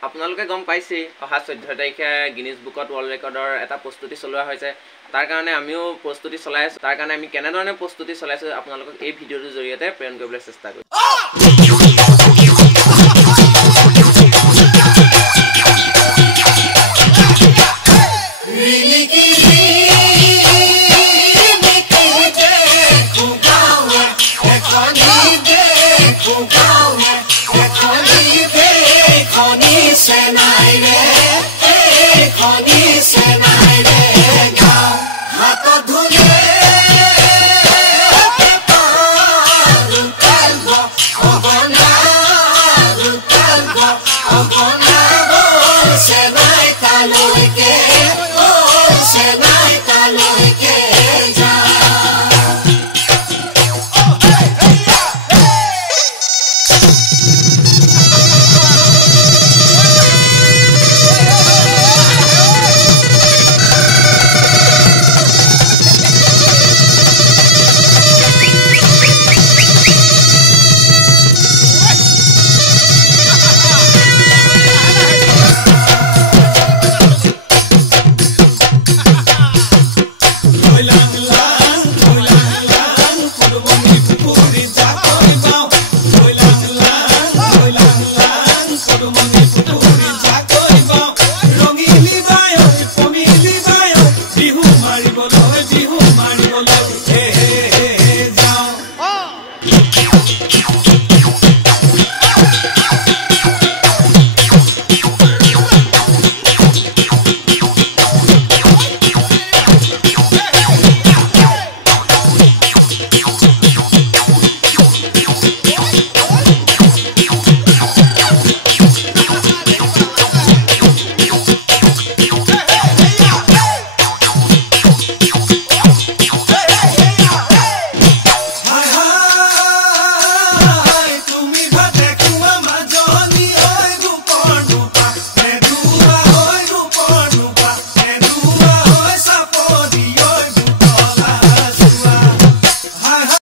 আপোনালোকে গম পাইছেই অহা 14 তাৰিখে গিনিজ বুকত ৱৰ্ল্ড ৰেকৰ্ডৰ এটা প্ৰস্তুতি চলোৱা হৈছে তাৰ কাৰণে আমিও প্ৰস্তুতি চলাই আছো তাৰ কাৰণে আমি কেনেধৰণে প্ৰস্তুতি চলাইছো আপোনালোকক এই ভিডিঅ'টোৰ জৰিয়তে প্ৰেৰণ কৰিবলৈ চেষ্টা কৰিম Honey,